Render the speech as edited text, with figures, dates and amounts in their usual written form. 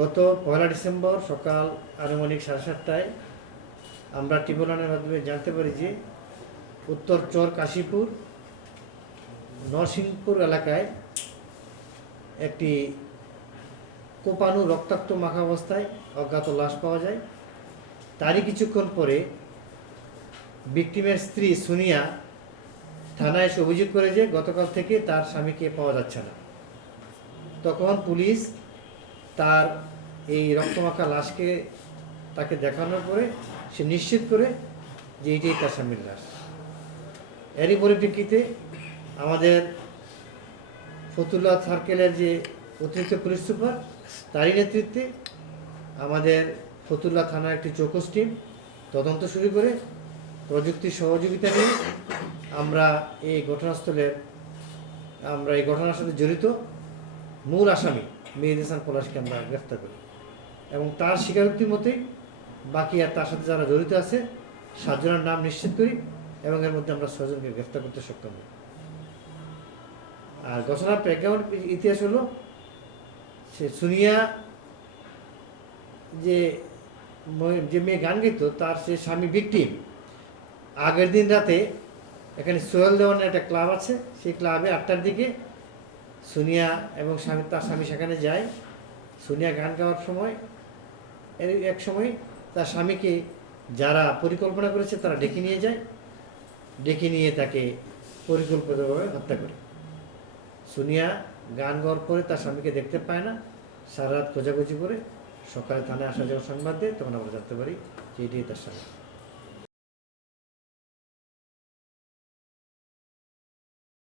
গত 1 ডিসেম্বর সকাল আনুমানিক 7:30টায় আমরা টিপোলানের মাধ্যমে জানতে পারি যে উত্তর চর কাশীপুর নরসিংপুর এলাকায় একটি কোপানো রক্তাক্ত মাখা অবস্থায় অজ্ঞাত লাশ পাওয়া যায়। তারই কিছুক্ষণ পরে ভিকটিমের স্ত্রী সোনিয়া থানায় এসে অভিযোগ করে যে গতকাল থেকে তার স্বামীকে পাওয়া যাচ্ছে না। তখন পুলিশ তার এই রক্তমাখা লাশকে তাকে দেখানোর পরে সে নিশ্চিত করে যে এইটাই তার স্বামীর লাশ। এরই পরিপ্রেক্ষিতে আমাদের ফতুল্লা সার্কেলের যে অতিরিক্ত পুলিশ সুপার তারই নেতৃত্বে আমাদের ফতুল্লা থানার একটি চৌকস টিম তদন্ত শুরু করে প্রযুক্তির সহযোগিতা নিয়ে আমরা এই ঘটনার সাথে জড়িত মূল আসামি মেহেদী হাসান পলাশকে আমরা গ্রেফতার করি এবং তার স্বীকারোক্তি মতেই বাকি আর তার সাথে যারা জড়িত আছে 7 জনের নাম নিশ্চিত করি এবং এর মধ্যে আমরা 6 জনকে গ্রেফতার করতে সক্ষম হই। আর ঘটনার ব্যাকগ্রাউন্ড ইতিহাস হলো সে সোনিয়া যে মেয়ে গান গেত তার সে স্বামী ভিকটিম আগের দিন রাতে এখানে সোহেল দেওয়ানের একটা ক্লাব আছে, সেই ক্লাবে 8টার দিকে সোনিয়া এবং তার স্বামী সেখানে যায়। সোনিয়া গান গাওয়ার সময় এক সময় তার স্বামীকে যারা পরিকল্পনা করেছে তারা ডেকে নিয়ে যায়, ডেকে নিয়ে তাকে পরিকল্পিতভাবে হত্যা করে। সোনিয়া গান গাওয়ার পরে তার স্বামীকে দেখতে পায় না, সারা রাত খোঁজাখুঁজি করে সকালে থানায় আসা যখন সংবাদ দেয় তখন আমরা জানতে পারি যে এটাই তার স্বামী।